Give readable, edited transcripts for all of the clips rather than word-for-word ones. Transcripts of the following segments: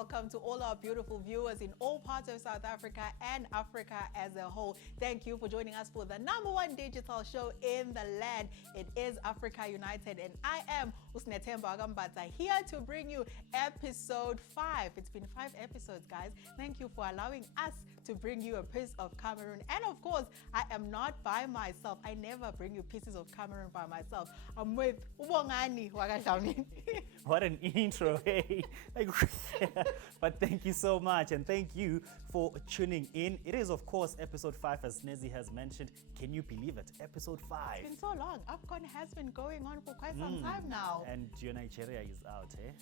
welcome to all our beautiful viewers in all parts of South Africa and Africa as a whole. Thank you for joining us for the #1 digital show in the land. It is Africa United, and I am Usnetemba Agambata, here to bring you episode 5. It's been 5 episodes, guys. Thank you for allowing us to bring you a piece of Cameroon. And of course, I am not by myself. I never bring you pieces of Cameroon by myself. I'm with Ubongani Wakashamini. What an intro, hey. But thank you so much, and thank you for tuning in. It is, of course, episode 5, as Nezi has mentioned. Can you believe it? Episode 5. It's been so long. AFCON has been going on for quite some time now. And your Nigeria is out, eh?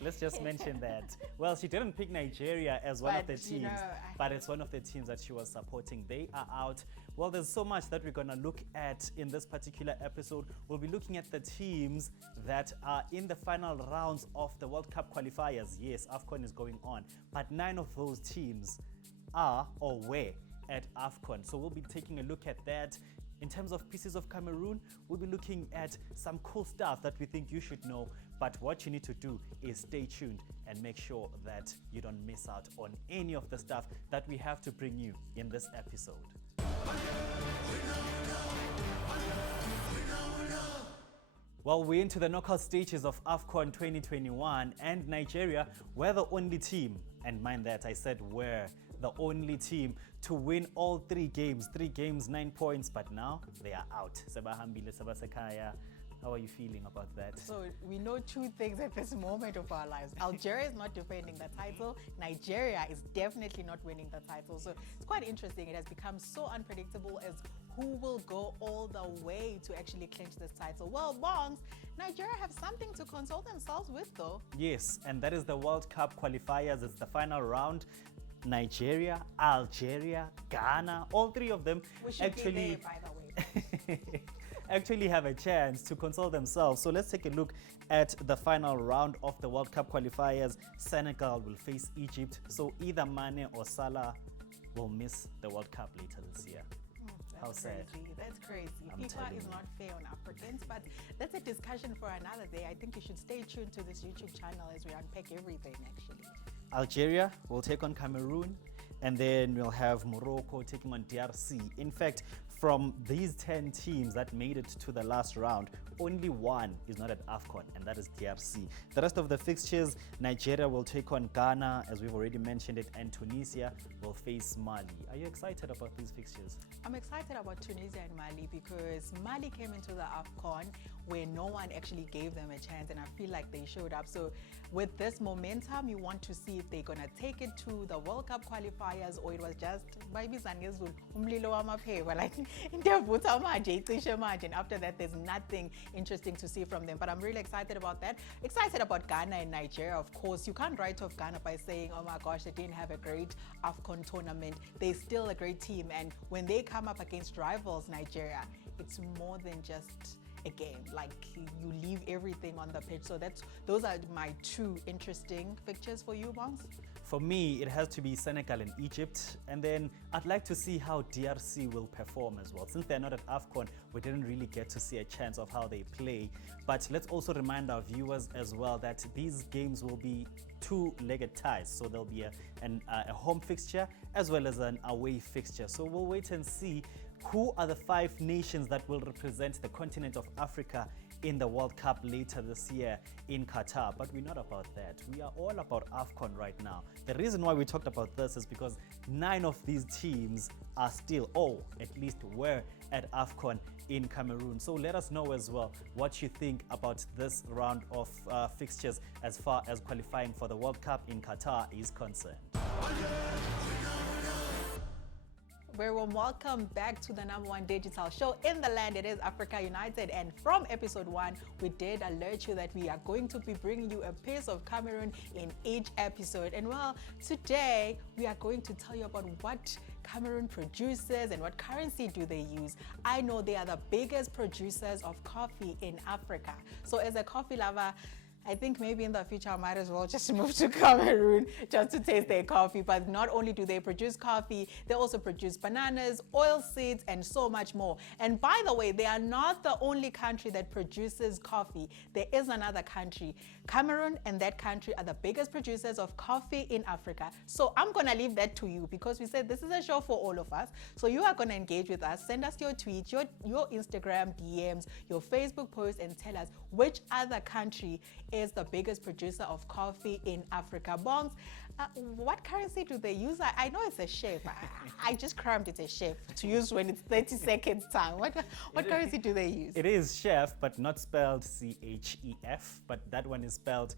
Let's just mention that. Well, she didn't pick Nigeria as one of the teams, but it's one of the teams that she was supporting. They are out. Well, there's so much that we're going to look at in this particular episode. We'll be looking at the teams that are in the final rounds of the World Cup qualifiers. Yes, AFCON is going on, but 9 of those teams are or were at AFCON. So we'll be taking a look at that. In terms of pieces of Cameroon, we'll be looking at some cool stuff that we think you should know. But what you need to do is stay tuned and make sure that you don't miss out on any of the stuff that we have to bring you in this episode. Well, we're into the knockout stages of AFCON 2021, and Nigeria were the only team, and mind that I said were the only team to win all 3 games. 3 games, 9 points, but now they are out. Sebahambile, Sebasekaya. How are you feeling about that? So we know 2 things at this moment of our lives. Algeria is not defending the title. Nigeria is definitely not winning the title. So it's quite interesting. It has become so unpredictable as who will go all the way to actually clinch this title. Well, Bongs, Nigeria have something to console themselves with, though. Yes, and that is the World Cup qualifiers. It's the final round. Nigeria, Algeria, Ghana, all 3 of them actually, be there, by the way. actually have a chance to console themselves. So let's take a look at the final round of the World Cup qualifiers. Senegal will face Egypt. So either Mane or Salah will miss the World Cup later this year. How sad. Crazy. That's crazy. FIFA is not fair on Africans, but that's a discussion for another day. I think you should stay tuned to this YouTube channel as we unpack everything, actually. Algeria will take on Cameroon, and then we'll have Morocco taking on DRC. In fact, from these 10 teams that made it to the last round, only 1 is not at AFCON, and that is DRC. The rest of the fixtures, Nigeria will take on Ghana, as we've already mentioned it, and Tunisia will face Mali. Are you excited about these fixtures? I'm excited about Tunisia and Mali because Mali came into the AFCON where no one actually gave them a chance, and I feel like they showed up. So with this momentum, you want to see if they're going to take it to the World Cup qualifiers, or it was just maybe umlilo wamaphepha, like and after that there's nothing interesting to see from them. But I'm really excited about that. Excited about Ghana and Nigeria, of course. You can't write off Ghana by saying, oh my gosh, they didn't have a great AFCON tournament. They're still a great team, and when they come up against rivals Nigeria, it's more than just a game. Like, you leave everything on the pitch. So those are my 2 interesting fixtures for you, Bongs. For me, it has to be Senegal and Egypt, and then I'd like to see how DRC will perform as well. Since they're not at AFCON, we didn't really get to see a chance of how they play. But let's also remind our viewers as well that these games will be 2-legged ties. So there'll be a home fixture as well as an away fixture. So we'll wait and see who are the 5 nations that will represent the continent of Africa in the World Cup later this year in Qatar. But we're not about that. We are all about AFCON right now. The reason why we talked about this is because 9 of these teams are still, at least were at AFCON in Cameroon. So let us know as well what you think about this round of fixtures as far as qualifying for the World Cup in Qatar is concerned. Very warm welcome back to the #1 digital show in the land. It is Africa United, and from episode 1 we did alert you that we are going to be bringing you a piece of Cameroon in each episode. And well, today we are going to tell you about what Cameroon produces and what currency do they use. I know they are the biggest producers of coffee in Africa. So as a coffee lover, I think maybe in the future I might as well just move to Cameroon just to taste their coffee. But not only do they produce coffee, they also produce bananas, oil seeds, and so much more. And by the way, they are not the only country that produces coffee. There is another country. Cameroon and that country are the biggest producers of coffee in Africa. So I'm going to leave that to you because we said this is a show for all of us. So you are going to engage with us. Send us your tweets, your Instagram DMs, your Facebook posts, and tell us which other country is the biggest producer of coffee in Africa. Bongs, what currency do they use? I know it's a chef. I just crammed it's a chef to use when it's 30 seconds time. What currency do they use? It is chef, but not spelled CHEF, but that one is spelled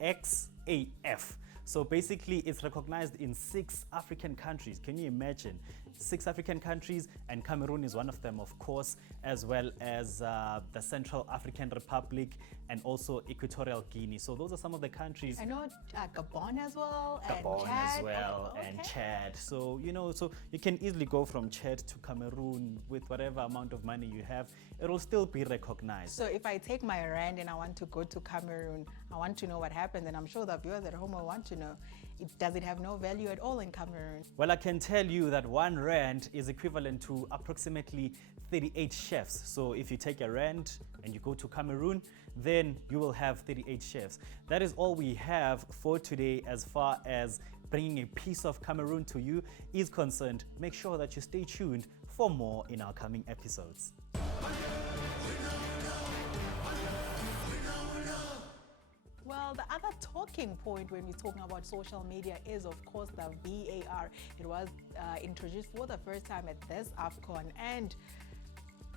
XAF. So basically, it's recognized in 6 African countries. Can you imagine? 6 African countries, and Cameroon is one of them, of course, as well as the Central African Republic and also Equatorial Guinea. So those are some of the countries. I know Gabon as well. Gabon and Chad. as well, Okay. and Chad. So, so you can easily go from Chad to Cameroon with whatever amount of money you have. It will still be recognized. So if I take my rand and I want to go to Cameroon, I want to know what happens, and I'm sure the viewers at home will want to know. Does it have no value at all in Cameroon? Well, I can tell you that 1 rand is equivalent to approximately 38 chefs. So if you take a rand and you go to Cameroon, then you will have 38 chefs. That is all we have for today as far as bringing a piece of Cameroon to you is concerned. Make sure that you stay tuned for more in our coming episodes. Well, the other talking point when we're talking about social media is, of course, the VAR. It was introduced for the first time at this AFCON, and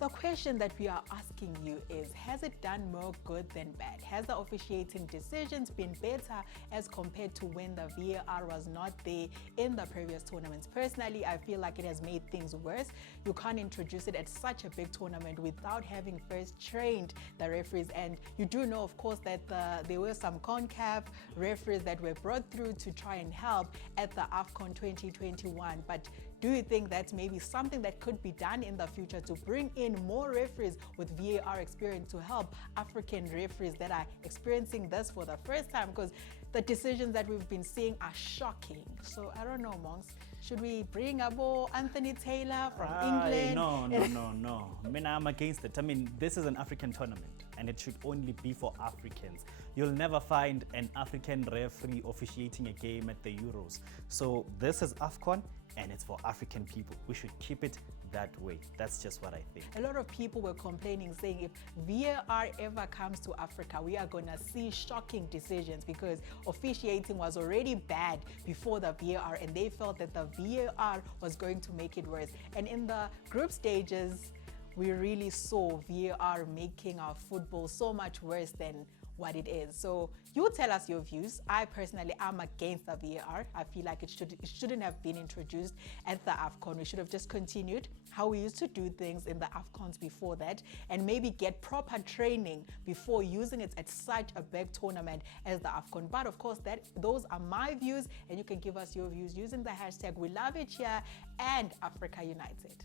the question that we are asking you is, has it done more good than bad? Has the officiating decisions been better as compared to when the VAR was not there in the previous tournaments? Personally, I feel like it has made things worse. You can't introduce it at such a big tournament without having first trained the referees. And you do know, of course, that there were some CONCACAF referees that were brought through to try and help at the AFCON 2021. But do you think that's maybe something that could be done in the future to bring in more referees with VAR experience to help African referees that are experiencing this for the first time? Because the decisions that we've been seeing are shocking. So I don't know, Monks. Should we bring about Anthony Taylor from England? No. I mean, I'm against it. I mean, this is an African tournament and it should only be for Africans. You'll never find an African referee officiating a game at the Euros. So this is AFCON and it's for African people. We should keep it that way. That's just what I think. A lot of people were complaining, saying if VAR ever comes to Africa, we are going to see shocking decisions because officiating was already bad before the VAR, and they felt that the VAR was going to make it worse. And in the group stages, we really saw VAR making our football so much worse than what it is. So you tell us your views. I personally am against the VAR. I feel like it shouldn't have been introduced at the AFCON. We should have just continued how we used to do things in the AFCONs before that, and maybe get proper training before using it at such a big tournament as the AFCON. But of course, those are my views, and you can give us your views using the hashtag We Love It Here and Africa United.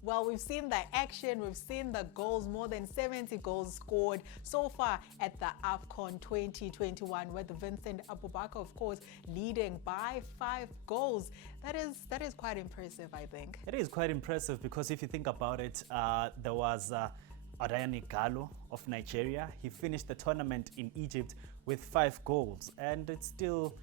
Well, we've seen the action, we've seen the goals, more than 70 goals scored so far at the AFCON 2021, with Vincent Abubakar, of course, leading by 5 goals. That is quite impressive, I think. It is quite impressive because if you think about it, there was Adayani Gallo of Nigeria. He finished the tournament in Egypt with 5 goals, and it's still,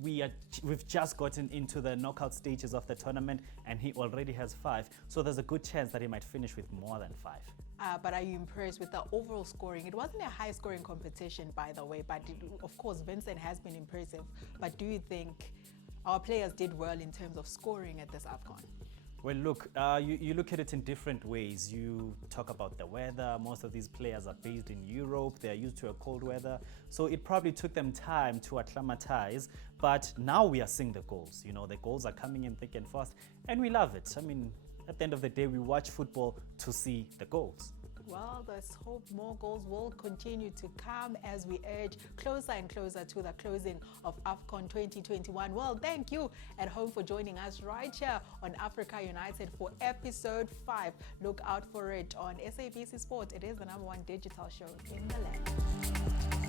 we've just gotten into the knockout stages of the tournament and he already has 5, so there's a good chance that he might finish with more than 5. But are you impressed with the overall scoring? It wasn't a high scoring competition, by the way, but of course Vincent has been impressive. But do you think our players did well in terms of scoring at this AFCON? Well, look, you look at it in different ways. You talk about the weather. Most of these players are based in Europe. They're used to a cold weather. So it probably took them time to acclimatize. But now we are seeing the goals. The goals are coming in thick and fast. And we love it. I mean, at the end of the day, we watch football to see the goals. Well, let's hope more goals will continue to come as we edge closer and closer to the closing of AFCON 2021. Well, thank you at home for joining us right here on Africa United for episode 5. Look out for it on SABC Sport. It is the #1 digital show in the land.